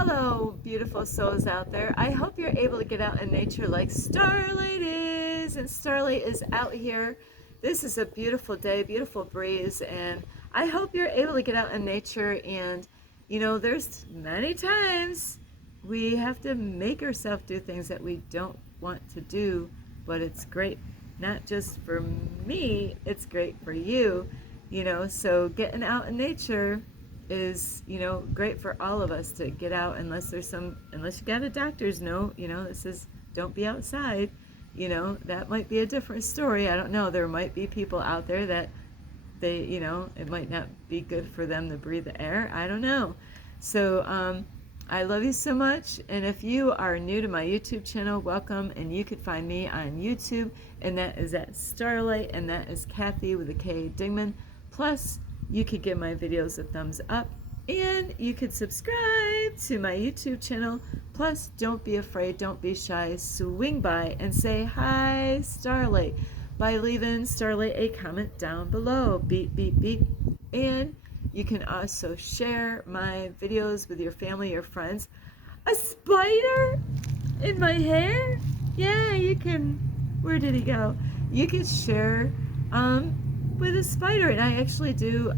Hello, beautiful souls out there. I hope you're able to get out in nature like Starlight is. And Starlight is out here. This is a beautiful day, beautiful breeze. And I hope you're able to get out in nature. And, there's many times we have to make ourselves do things that we don't want to do. But it's great, not just for me, it's great for you. So getting out in nature is great for all of us to get out, unless you got a doctor's note, this is don't be outside. That might be a different story. I don't know, there might be people out there that it might not be good for them to breathe the air. I don't know. So I love you so much, and if you are new to my YouTube channel, welcome. And you could find me on YouTube, and that is at Starlight, and that is Kathy with a K Dingman. Plus, you could give my videos a thumbs up, and you could subscribe to my YouTube channel. Plus, don't be afraid, don't be shy, swing by and say hi Starlight by leaving Starlight a comment down below. Beep, beep, beep. And you can also share my videos with your family, your friends. A spider in my hair? Yeah, you can. Where did he go? You could share with a spider. And I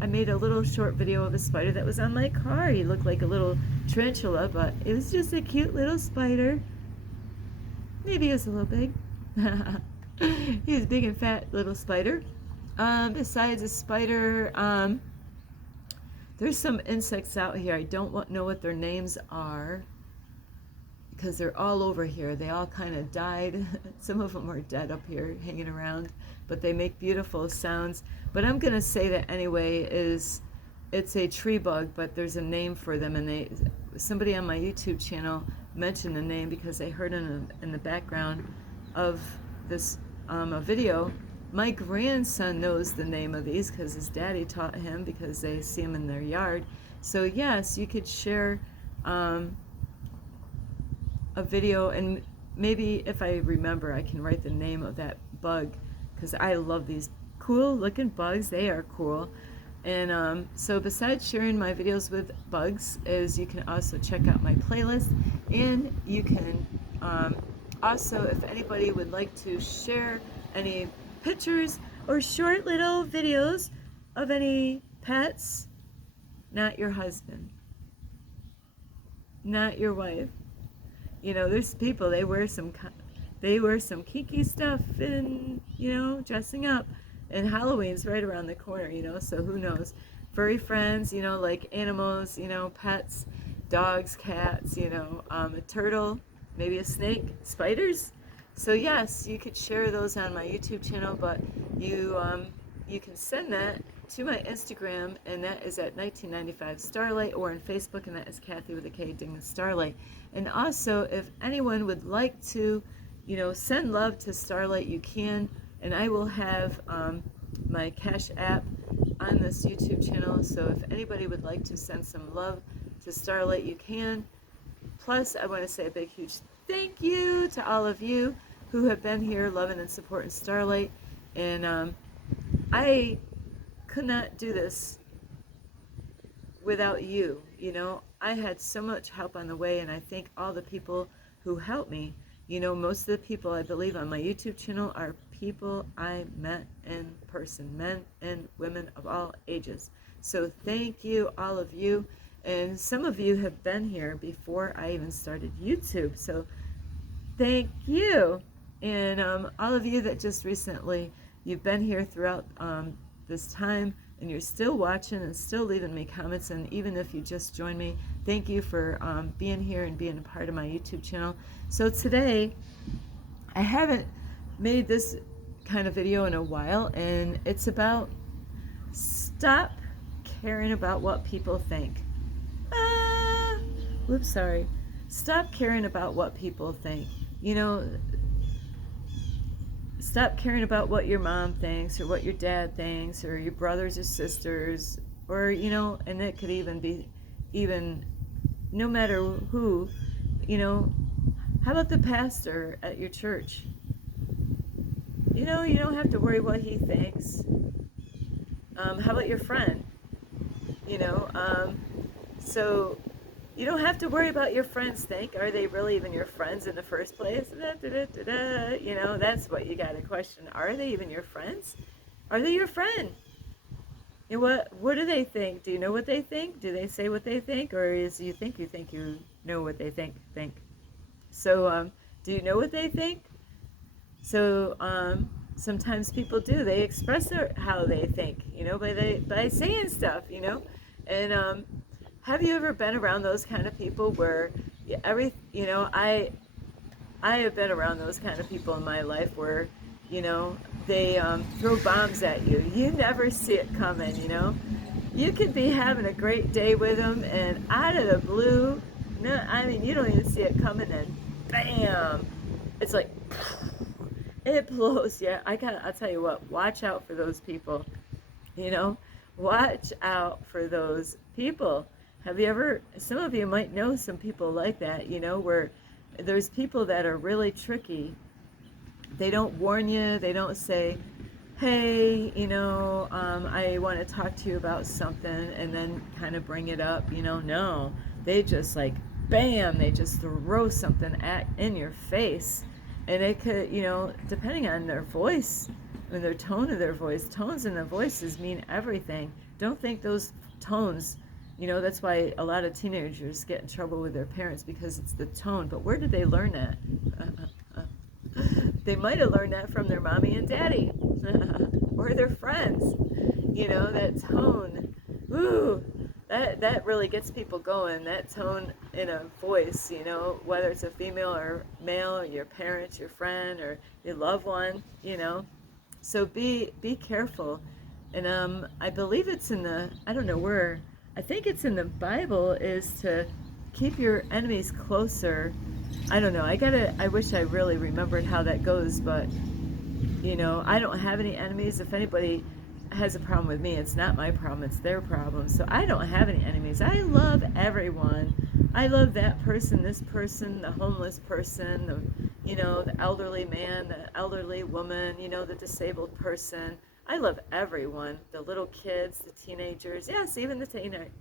made a little short video of a spider that was on my car. He looked like a little tarantula, but it was just a cute little spider. Maybe he was a little big. He was a big and fat little spider. Besides a spider, there's some insects out here. I don't know what their names are, because they're all over here. They all kind of died. Some of them are dead up here hanging around, but they make beautiful sounds. But I'm going to say that anyway, it's a tree bug, but there's a name for them. And somebody on my YouTube channel mentioned the name because they heard in the background of this a video. My grandson knows the name of these because his daddy taught him, because they see them in their yard. So yes, you could share a video, and maybe if I remember, I can write the name of that bug, because I love these cool looking bugs. They are cool. And so besides sharing my videos with bugs, is you can also check out my playlist, and you can also, if anybody would like to share any pictures or short little videos of any pets, not your husband, not your wife. There's people, they wear some kinky stuff, and dressing up, and Halloween's right around the corner, so who knows. Furry friends, like animals, pets, dogs, cats, a turtle, maybe a snake, spiders. So yes, you could share those on my YouTube channel, but you can send that to my Instagram, and that is at 1995 Starlight, or on Facebook, and that is Kathy with a K Dingman Starlight. And also, if anyone would like to, send love to Starlight, you can, and I will have my Cash App on this YouTube channel. So if anybody would like to send some love to Starlight, you can. Plus, I want to say a big, huge thank you to all of you who have been here loving and supporting Starlight. And I could not do this without you. I had so much help on the way, and I thank all the people who helped me. Most of the people I believe on my YouTube channel are people I met in person, men and women of all ages. So thank you, all of you. And some of you have been here before I even started YouTube. So thank you. And all of you that just recently, you've been here throughout this time, and you're still watching and still leaving me comments. And even if you just joined me, thank you for being here and being a part of my YouTube channel. So today, I haven't made this kind of video in a while, and it's about stop caring about what people think. Whoops, sorry. Stop caring about what people think. Stop caring about what your mom thinks, or what your dad thinks, or your brothers or sisters, or, and it could even be, no matter who, how about the pastor at your church? You don't have to worry what he thinks. How about your friend? So You don't have to worry about your friends think. Are they really even your friends in the first place? Da, da, da, da, da. You know, that's what you got to question. Are they even your friends? Are they your friend? You know, what do they think? Do you know what they think? Do they say what they think? Or is you think you know what they think? So, do you know what they think? So, sometimes people do. They express how they think, you know, by saying stuff, you know. And have you ever been around those kind of people where you know, I have been around those kind of people in my life where, you know, they throw bombs at you. You never see it coming, you know. You could be having a great day with them, and out of the blue, no, I mean, you don't even see it coming, and bam, it's like it blows. Yeah, I'll tell you what. Watch out for those people. You know, watch out for those people. Have you ever? Some of you might know some people like that. You know, where there's people that are really tricky. They don't warn you. They don't say, hey, you know, I want to talk to you about something, and then kind of bring it up. You know, no, they just like, bam, they just throw something in your face, and it could, you know, depending on their voice, and their tone of their voice, tones in the voices mean everything. Don't think those tones. You know, that's why a lot of teenagers get in trouble with their parents because it's the tone. But where did they learn that? They might have learned that from their mommy and daddy or their friends. You know, that tone. Ooh, that really gets people going. That tone in a voice, you know, whether it's a female or male, or your parents, your friend, or your loved one, you know. So be careful. And I believe it's in the, I don't know where, I think it's in the Bible, is to keep your enemies closer. I don't know. I wish I really remembered how that goes, but you know, I don't have any enemies. If anybody has a problem with me, it's not my problem, it's their problem. So I don't have any enemies. I love everyone. I love that person, this person, the homeless person, you know, the elderly man, the elderly woman, you know, the disabled person. I love everyone, the little kids, the teenagers, yes, even the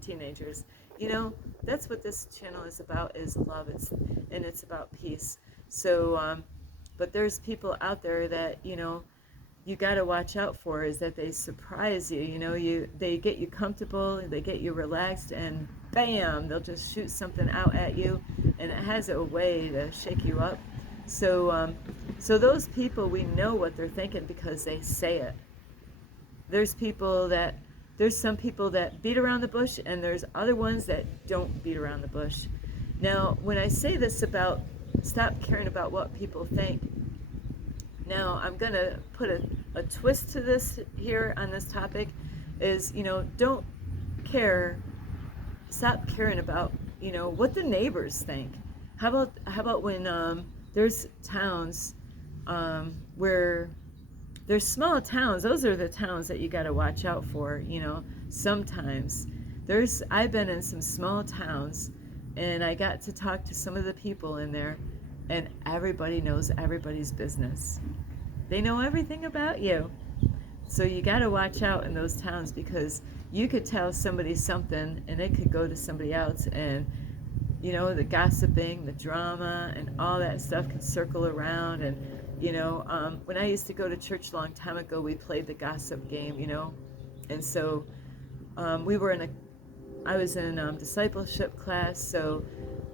teenagers. You know, that's what this channel is about, is love. It's about peace. So, but there's people out there that, you know, you got to watch out for, is that they surprise you. You know, they get you comfortable, they get you relaxed, and bam, they'll just shoot something out at you, and it has a way to shake you up. So, so those people, we know what they're thinking because they say it. There's some people that beat around the bush, and there's other ones that don't beat around the bush. Now, when I say this about stop caring about what people think, now I'm going to put a twist to this here on this topic, is, you know, don't care, stop caring about, you know, what the neighbors think. How about when there's towns where there's small towns, those are the towns that you got to watch out for, you know. Sometimes I've been in some small towns, and I got to talk to some of the people in there, and everybody knows everybody's business. They know everything about you. So you got to watch out in those towns, because you could tell somebody something and it could go to somebody else, and you know, the gossiping, the drama, and all that stuff can circle around. And you know, when I used to go to church a long time ago, we played the gossip game, you know. And so I was in discipleship class, so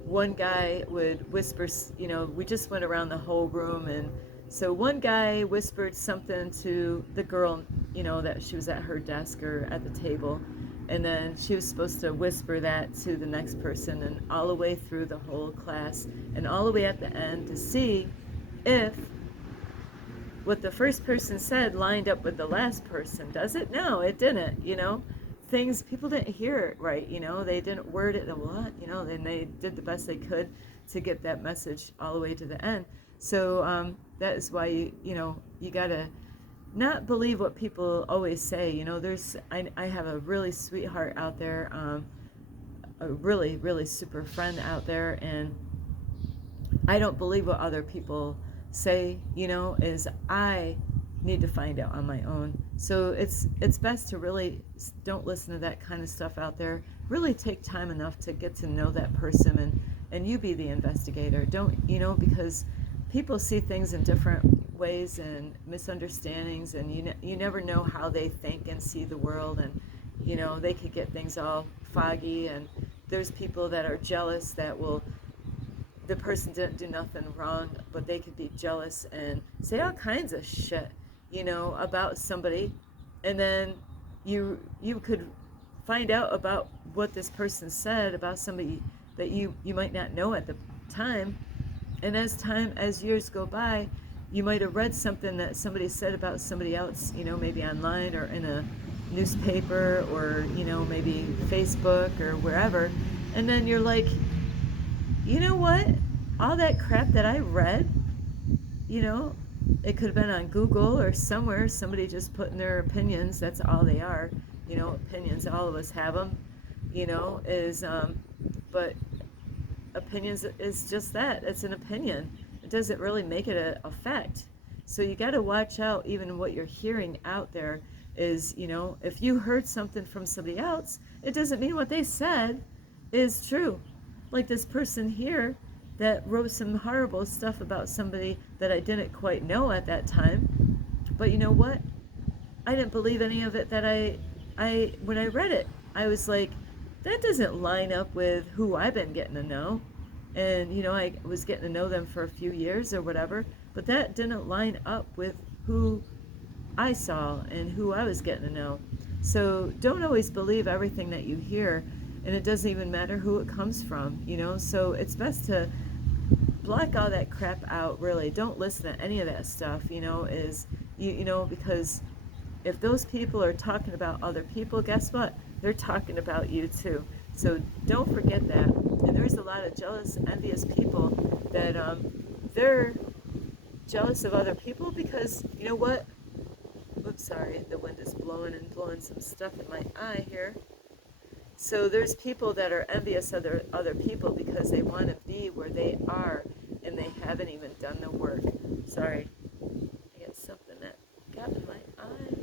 one guy would whisper, you know, we just went around the whole room, and so one guy whispered something to the girl, you know, that she was at her desk or at the table, and then she was supposed to whisper that to the next person, and all the way through the whole class, and all the way at the end, to see if what the first person said lined up with the last person. Does it? No, it didn't, you know. People didn't hear it right, you know. They didn't word it, what, you know, and they did the best they could to get that message all the way to the end. So that is why, you got to not believe what people always say. You know, I have a really sweetheart out there, a really, really super friend out there, and I don't believe what other people say, you know, is I need to find out on my own. So it's best to really don't listen to that kind of stuff out there. really take time enough to get to know that person, and you be the investigator. Don't, because people see things in different ways and misunderstandings, and you never know how they think and see the world, and they could get things all foggy. And there's people that are jealous that will, the person didn't do nothing wrong, but they could be jealous and say all kinds of shit, about somebody, and then you could find out about what this person said about somebody that you might not know at the time. And as years go by, you might have read something that somebody said about somebody else, maybe online or in a newspaper, or maybe Facebook or wherever, and then you're like, you know what, all that crap that I read, it could have been on Google or somewhere, somebody just putting their opinions. That's all they are, opinions. All of us have them, but opinions is just that. It's an opinion. It doesn't really make it a fact. So you got to watch out. Even what you're hearing out there is, if you heard something from somebody else, it doesn't mean what they said is true. Like this person here that wrote some horrible stuff about somebody that I didn't quite know at that time. But you know what? I didn't believe any of it that when I read it. I was like, that doesn't line up with who I've been getting to know. And, I was getting to know them for a few years or whatever, but that didn't line up with who I saw and who I was getting to know. So don't always believe everything that you hear, and it doesn't even matter who it comes from, So it's best to block all that crap out, really. Don't listen to any of that stuff, because if those people are talking about other people, guess what? They're talking about you too. So don't forget that. And there's a lot of jealous, envious people that they're jealous of other people because, you know what? Oops, sorry, the wind is blowing and blowing some stuff in my eye here. So there's people that are envious of other people because they want to be where they are and they haven't even done the work. Sorry, I got something that got in my eye.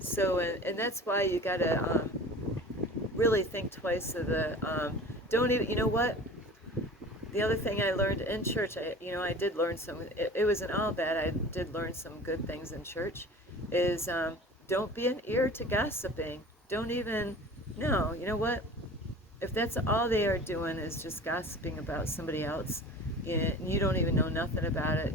So, and that's why you gotta really think twice of don't even, you know what? The other thing I learned in church, I did learn some, it wasn't all bad, I did learn some good things in church, is don't be an ear to gossiping. Don't even, no, you know what? If that's all they are doing is just gossiping about somebody else, and you don't even know nothing about it,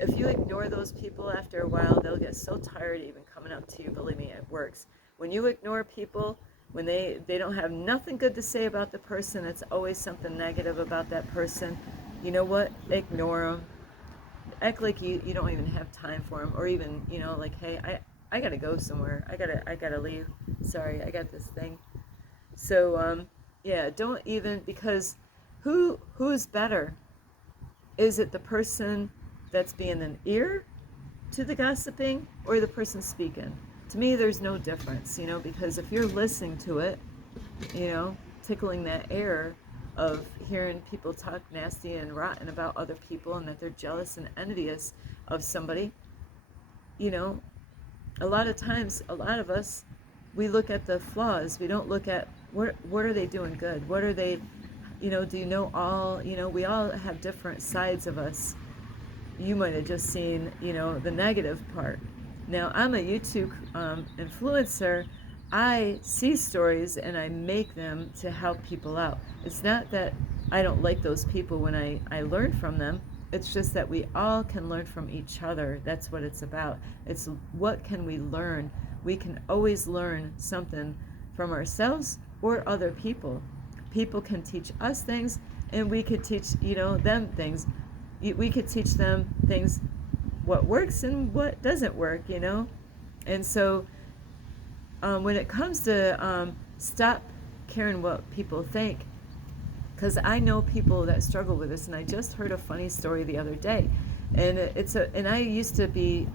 if you ignore those people after a while, they'll get so tired of even coming up to you. Believe me, it works. When you ignore people, when they don't have nothing good to say about the person, it's always something negative about that person, you know what? Ignore them. Act like you don't even have time for them, or even, like, hey, I gotta go somewhere. I gotta leave. Sorry, I got this thing. So, yeah, don't even, because who's better? Is it the person that's being an ear to the gossiping, or the person speaking? To me, there's no difference, because if you're listening to it, tickling that air of hearing people talk nasty and rotten about other people and that they're jealous and envious of somebody, a lot of times, a lot of us, we look at the flaws. We don't look at what are they doing good? What are they, do you know all, we all have different sides of us. You might have just seen, the negative part. Now, I'm a YouTube influencer. I see stories and I make them to help people out. It's not that I don't like those people when I learn from them. It's just that we all can learn from each other. That's what it's about. It's what can we learn? We can always learn something from ourselves or other people. People can teach us things, and we could teach, them things. We could teach them things, what works and what doesn't work, And so when it comes to stop caring what people think, because I know people that struggle with this, and I just heard a funny story the other day, and I used to be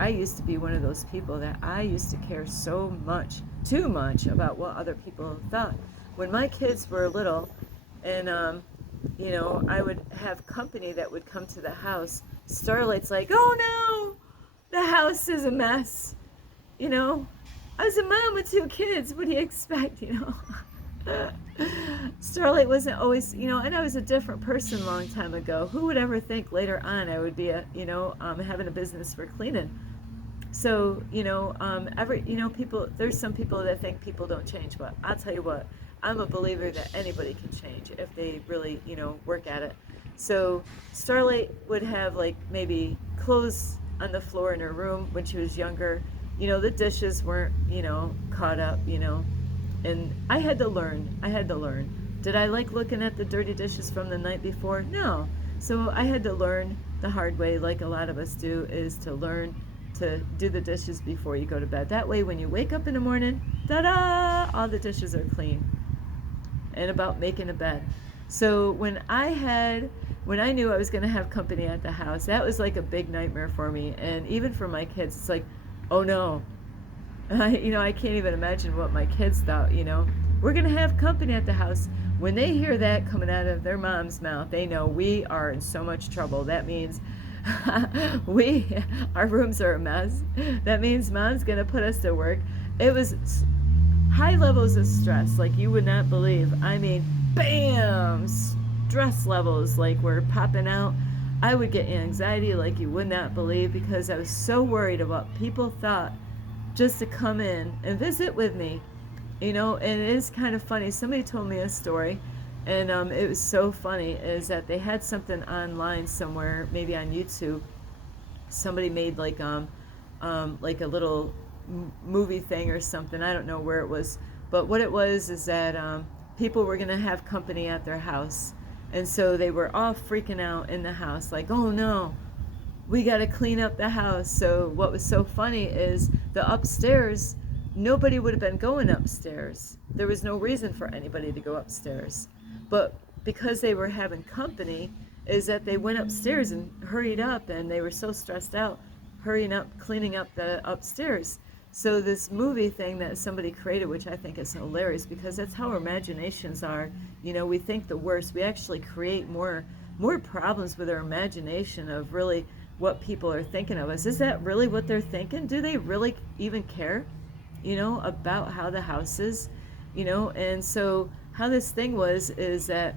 one of those people that I used to care so much, too much, about what other people thought. When my kids were little, and I would have company that would come to the house. Starlight's like, oh no, the house is a mess, I was a mom with 2 kids. What do you expect, you know? Starlight wasn't always, you know, and I was a different person a long time ago. Who would ever think later on I would be having a business for cleaning? So, people, there's some people that think people don't change, but I'll tell you what, I'm a believer that anybody can change if they really, work at it. So Starlight would have like maybe clothes on the floor in her room when she was younger. The dishes weren't, caught up, and I had to learn. Did I like looking at the dirty dishes from the night before? No. So I had to learn the hard way, like a lot of us do, is to learn to do the dishes before you go to bed. That way when you wake up in the morning, ta-da, all the dishes are clean. And about making a bed. So when I knew I was going to have company at the house, that was like a big nightmare for me. And even for my kids, it's like, oh no, I can't even imagine what my kids thought, We're going to have company at the house. When they hear that coming out of their mom's mouth, they know we are in so much trouble. That means our rooms are a mess. That means mom's going to put us to work. It was high levels of stress like you would not believe. I mean, bam, stress levels like were popping out. I would get anxiety like you would not believe because I was so worried about what people thought just to come in and visit with me, and it is kind of funny. Somebody told me a story, and it was so funny, is that they had something online somewhere, maybe on YouTube. Somebody made like a little movie thing or something. I don't know where it was, but what it was is that people were going to have company at their house, and so they were all freaking out in the house like, oh no, we got to clean up the house. So what was so funny is the upstairs, nobody would have been going upstairs. There was no reason for anybody to go upstairs, but because they were having company, is that they went upstairs and hurried up, and they were so stressed out hurrying up, cleaning up the upstairs. So this movie thing that somebody created, which I think is hilarious, because that's how our imaginations are. We think the worst. We actually create more problems with our imagination of really what people are thinking of us. Is that really what they're thinking? Do they really even care, about how the house is? And so how this thing is that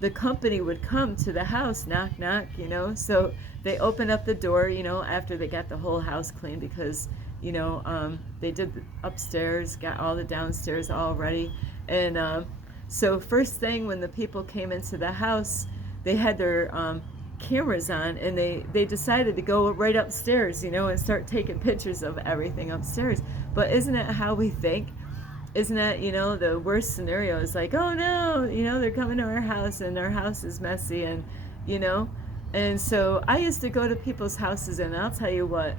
the company would come to the house, knock, knock, so they open up the door, after they got the whole house clean, because, they did the upstairs, got all the downstairs all ready. And so first thing when the people came into the house, they had their cameras on, and they decided to go right upstairs, and start taking pictures of everything upstairs. But isn't it how we think? Isn't that, the worst scenario is like, oh no, they're coming to our house and our house is messy, and, and so I used to go to people's houses, and I'll tell you what,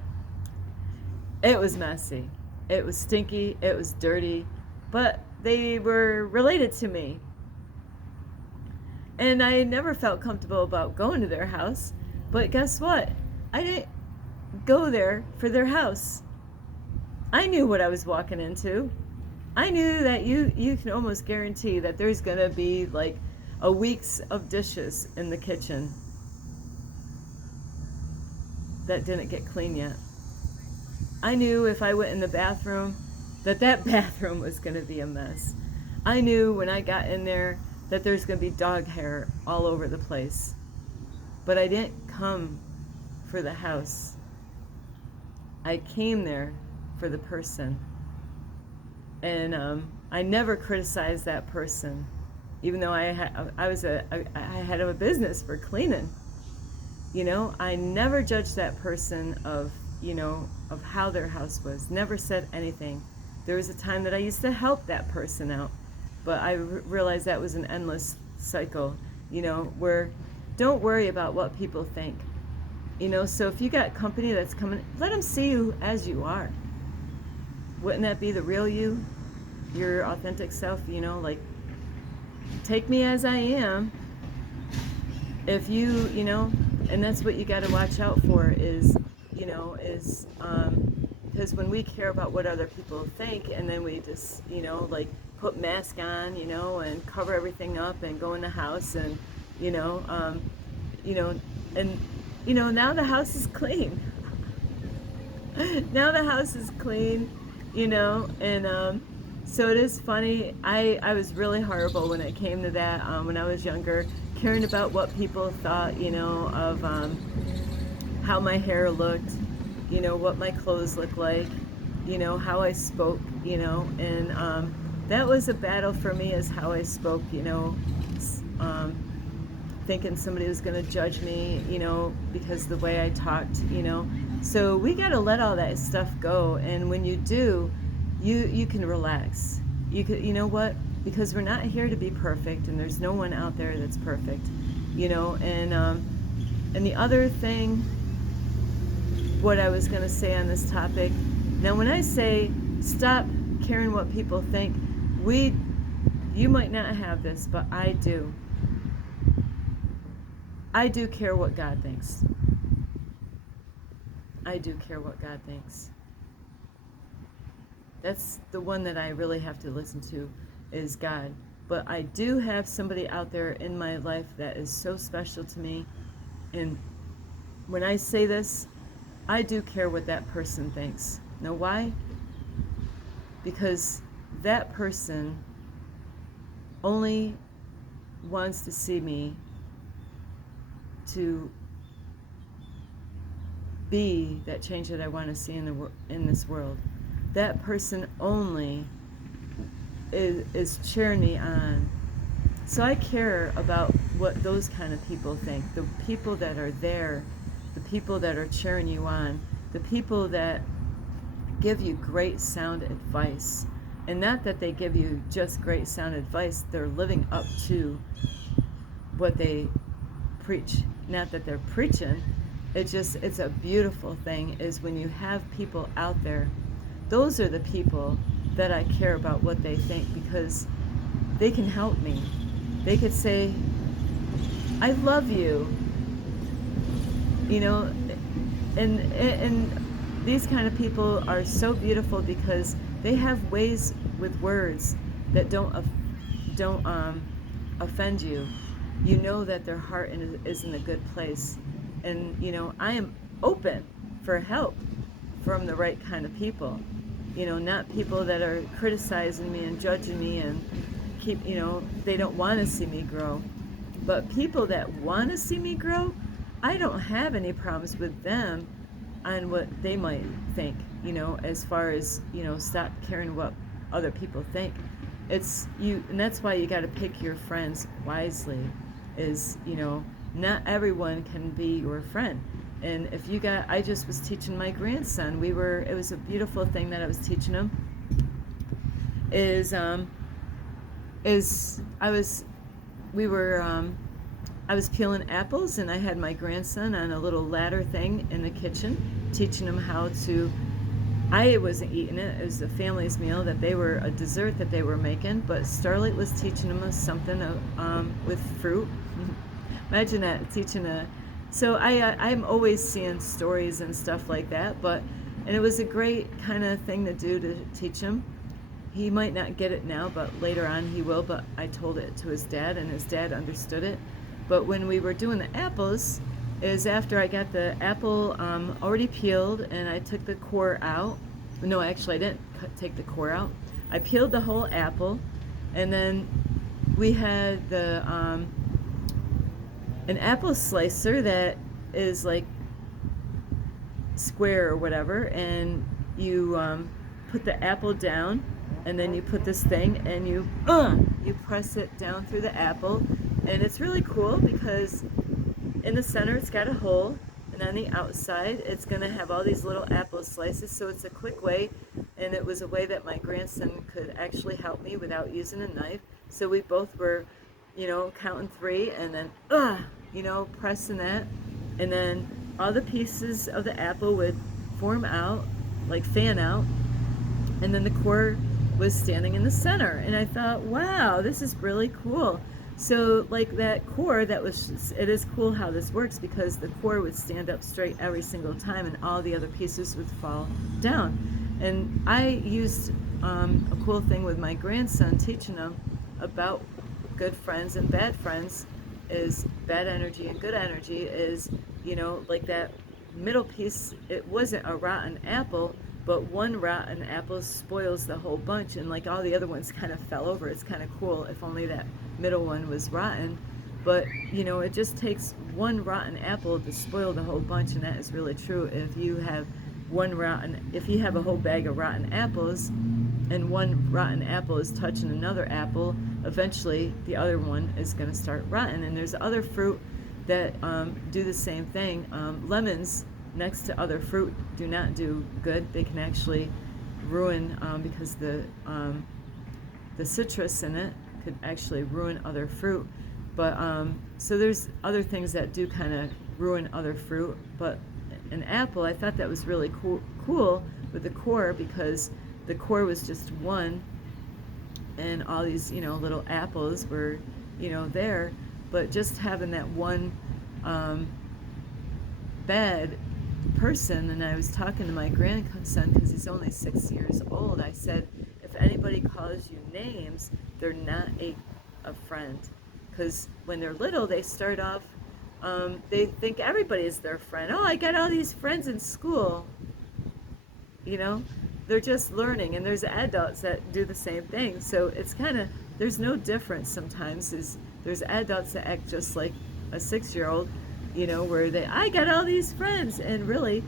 it was messy. It was stinky. It was dirty, but they were related to me. And I never felt comfortable about going to their house, but guess what? I didn't go there for their house. I knew what I was walking into. I knew that you can almost guarantee that there's going to be like a week's of dishes in the kitchen that didn't get clean yet. I knew if I went in the bathroom that bathroom was going to be a mess. I knew when I got in there that there's going to be dog hair all over the place. But I didn't come for the house. I came there for the person. And I never criticized that person, even though I had a business for cleaning. I never judged that person of how their house was. Never said anything. There was a time that I used to help that person out, but I realized that was an endless cycle. Where don't worry about what people think. So if you got company that's coming, let them see you as you are. Wouldn't that be the real you? Your authentic self, like, take me as I am. If you, and that's what you got to watch out for is, because when we care about what other people think, and then we just, like, put mask on, and cover everything up and go in the house, and, now the house is clean. Now the house is clean. you know, and so it is funny. I was really horrible when it came to that when I was younger, caring about what people thought, you know, of how my hair looked, you know, what my clothes looked like, you know, how I spoke, you know, and that was a battle for me, is how I spoke, you know, um, thinking somebody was going to judge me, you know, because of the way I talked, you know. So we got to let all that stuff go, and when you do, you can relax. You know what? Because we're not here to be perfect, and there's no one out there that's perfect, you know. And the other thing, what I was going to say on this topic. Now, when I say stop caring what people think, you might not have this, but I do. I do care what God thinks. I do care what God thinks. That's the one that I really have to listen to, is God. But I do have somebody out there in my life that is so special to me. And when I say this, I do care what that person thinks. Know why? Because that person only wants to see me to be that change that I want to see in this world. That person only is cheering me on. So I care about what those kind of people think. The people that are there, the people that are cheering you on, the people that give you great sound advice. And not that they give you just great sound advice, they're living up to what they preach. Not that they're preaching, it's a beautiful thing, is when you have people out there. Those are the people that I care about what they think, because they can help me. They could say, I love you, you know, and these kind of people are so beautiful because they have ways with words that don't offend you. You know that their heart is in a good place. And, you know, I am open for help from the right kind of people. You know, not people that are criticizing me and judging me and keep, you know, they don't want to see me grow. But people that want to see me grow, I don't have any problems with them on what they might think, you know, as far as, you know, stop caring what other people think. It's you, and that's why you got to pick your friends wisely, is, you know, not everyone can be your friend. And if you got, I just was teaching my grandson, it was a beautiful thing that I was teaching him, I was peeling apples, and I had my grandson on a little ladder thing in the kitchen, teaching him how to, I wasn't eating it, it was the family's meal, a dessert that they were making, but Starlight was teaching him something with fruit. Imagine that, so I'm always seeing stories and stuff like that, and it was a great kind of thing to do, to teach him. He might not get it now, but later on he will, but I told it to his dad, and his dad understood it. But when we were doing the apples, is after I got the apple already peeled, and I took the core out. No, actually I didn't take the core out. I peeled the whole apple, and then we had an apple slicer that is like square or whatever, and you put the apple down, and then you put this thing, and you press it down through the apple, and it's really cool because in the center it's got a hole, and on the outside it's going to have all these little apple slices. So it's a quick way, and it was a way that my grandson could actually help me without using a knife. So we both were, you know, counting 3, and then you know, pressing that, and then all the pieces of the apple would form out, like fan out, and then the core was standing in the center. And I thought, wow, this is really cool. So like that core, it is cool how this works, because the core would stand up straight every single time, and all the other pieces would fall down. And I used a cool thing with my grandson, teaching him about good friends and bad friends, is bad energy and good energy, is, you know, like that middle piece, it wasn't a rotten apple, but one rotten apple spoils the whole bunch, and like all the other ones kind of fell over. It's kind of cool. If only that middle one was rotten. But you know, it just takes one rotten apple to spoil the whole bunch, and that is really true. If you have if you have a whole bag of rotten apples, and one rotten apple is touching another apple, eventually the other one is going to start rotten. And there's other fruit that do the same thing. Lemons next to other fruit do not do good. They can actually ruin, because the citrus in it could actually ruin other fruit. But so there's other things that do kind of ruin other fruit. But an apple, I thought that was really cool with the core, because the core was just one, and all these, you know, little apples were, you know, there. But just having that one bad person, and I was talking to my grandson, because he's only 6 years old, I said, if anybody calls you names, they're not a friend. Because when they're little, they start off, they think everybody is their friend. Oh, I got all these friends in school. You know, they're just learning, and there's adults that do the same thing. So it's kind of, there's no difference sometimes. There's adults that act just like a 6-year-old, you know, where I got all these friends, and really,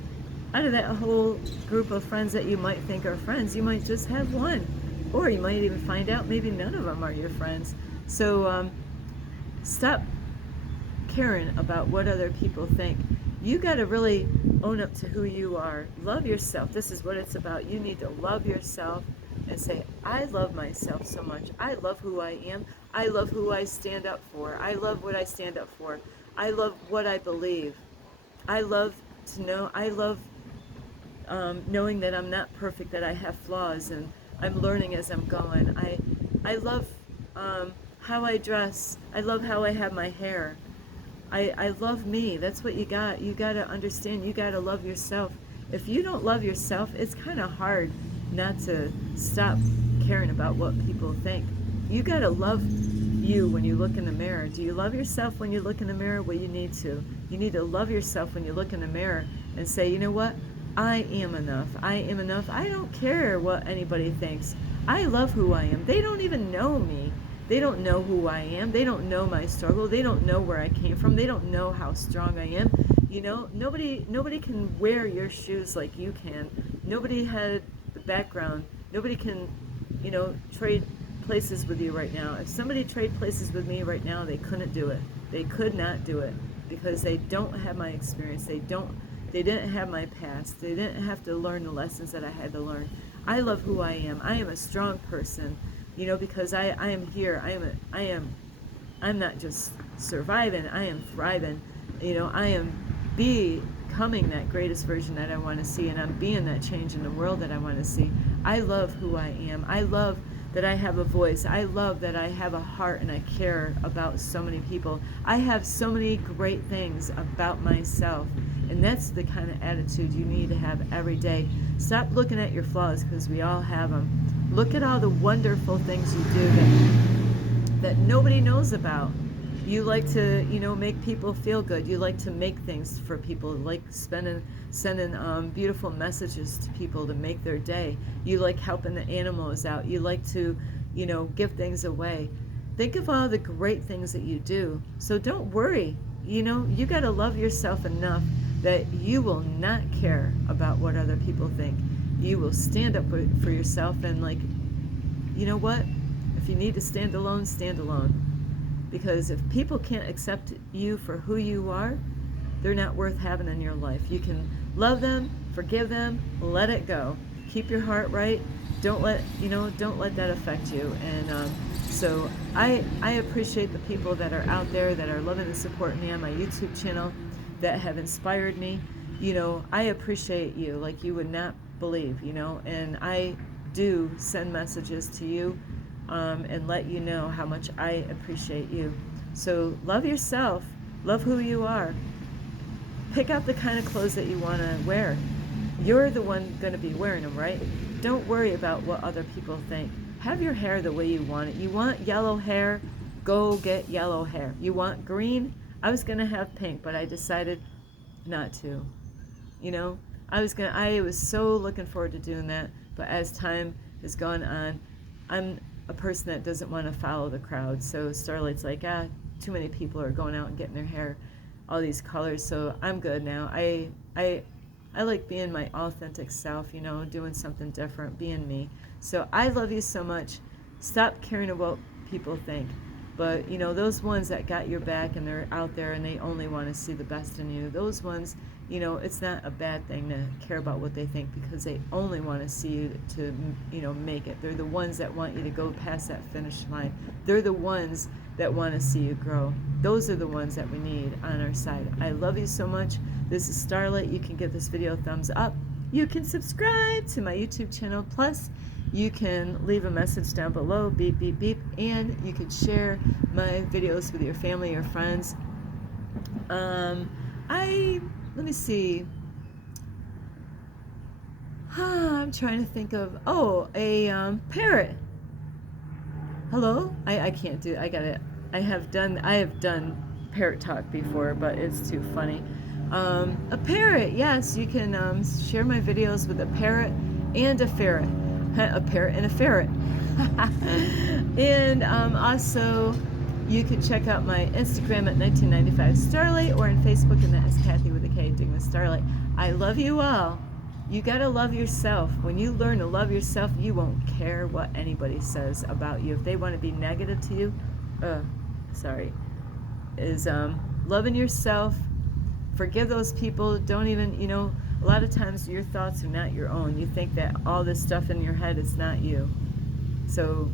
out of that whole group of friends that you might think are friends, you might just have one, or you might even find out maybe none of them are your friends. So stop caring about what other people think. You got to really own up to who you are. Love yourself. This is what it's about. You need to love yourself and say, I love myself so much. I love who I am. I love who I stand up for. I love what I stand up for. I love what I believe. I love to know. I love knowing that I'm not perfect, that I have flaws, and I'm learning as I'm going. I love how I dress. I love how I have my hair. I love me. That's what you got to understand. You got to love yourself. If you don't love yourself, it's kind of hard not to stop caring about what people think. You got to love you when you look in the mirror. Do you love yourself when you look in the mirror? Well, you need to. You need to love yourself when you look in the mirror and say, you know what? I am enough. I am enough. I don't care what anybody thinks. I love who I am. They don't even know me. They don't know who I am. They don't know my struggle. They don't know where I came from. They don't know how strong I am. You know, nobody can wear your shoes like you can. Nobody had the background. Nobody can, you know, trade places with you right now. If somebody traded places with me right now, they couldn't do it. They could not do it, because they don't have my experience. They didn't have my past. They didn't have to learn the lessons that I had to learn. I love who I am. I am a strong person. You know, because I am here. I'm not just surviving. I am thriving. You know, I am becoming that greatest version that I want to see, and I'm being that change in the world that I want to see. I love who I am. I love that I have a voice. I love that I have a heart, and I care about so many people. I have so many great things about myself, and that's the kind of attitude you need to have every day. Stop looking at your flaws, because we all have them. Look at all the wonderful things you do that nobody knows about. You like to, you know, make people feel good. You like to make things for people, like sending beautiful messages to people to make their day. You like helping the animals out. You like to, you know, give things away. Think of all the great things that you do. So don't worry. You know, you got to love yourself enough that you will not care about what other people think. You will stand up for yourself, and like, you know what? If you need to stand alone, stand alone. Because if people can't accept you for who you are, they're not worth having in your life. You can love them, forgive them, let it go. Keep your heart right. Don't let that affect you. And so I appreciate the people that are out there that are loving and supporting me on my YouTube channel, that have inspired me. You know, I appreciate you like you would not believe, you know, and I do send messages to you and let you know how much I appreciate you. So love yourself, love who you are. Pick out the kind of clothes that you want to wear. You're the one going to be wearing them, right? Don't worry about what other people think. Have your hair the way you want it. You want yellow hair? Go get yellow hair. You want green? I was going to have pink, but I decided not to. You know, I was so looking forward to doing that, but as time has gone on, I'm a person that doesn't want to follow the crowd. So Starlight's like, too many people are going out and getting their hair all these colors, so I'm good now. I like being my authentic self, you know, doing something different, being me. So I love you so much. Stop caring about what people think. But, you know, those ones that got your back and they're out there and they only want to see the best in you, those ones, you know, it's not a bad thing to care about what they think, because they only want to see you to, you know, make it. They're the ones that want you to go past that finish line. They're the ones that want to see you grow. Those are the ones that we need on our side. I love you so much. This is Starlight. You can give this video a thumbs up. You can subscribe to my YouTube channel. Plus, you can leave a message down below, beep, beep, beep, and you can share my videos with your family or friends. Let me see. I'm trying to think of, a parrot. Hello? I can't do, I got it. I have done parrot talk before, but it's too funny. A parrot, yes, you can share my videos with a parrot and a ferret. A parrot and a ferret. And also, you can check out my Instagram at 1995 Starlight, or on Facebook, and that is Kathy with a K, Digging with Starlight. I love you all. You gotta love yourself. When you learn to love yourself, you won't care what anybody says about you. If they want to be negative to you, loving yourself. Forgive those people. Don't even, you know, a lot of times your thoughts are not your own. You think that all this stuff in your head is not you. So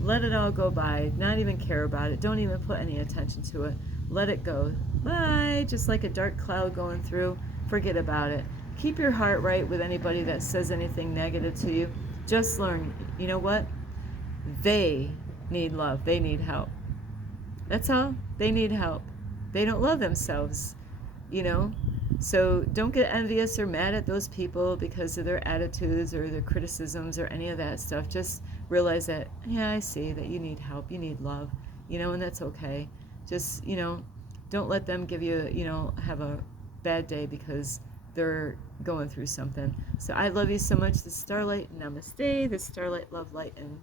let it all go by. Not even care about it. Don't even put any attention to it. Let it go. Bye. Just like a dark cloud going through. Forget about it. Keep your heart right with anybody that says anything negative to you. Just learn, you know what? They need love. They need help. That's all. They need help. They don't love themselves, you know? So don't get envious or mad at those people because of their attitudes or their criticisms or any of that stuff. Just realize that, yeah, I see that you need help. You need love, you know, and that's okay. Just, you know, don't let them give you, you know, have a bad day because they're going through something. So I love you so much. This Starlight, namaste. This Starlight, love, light, and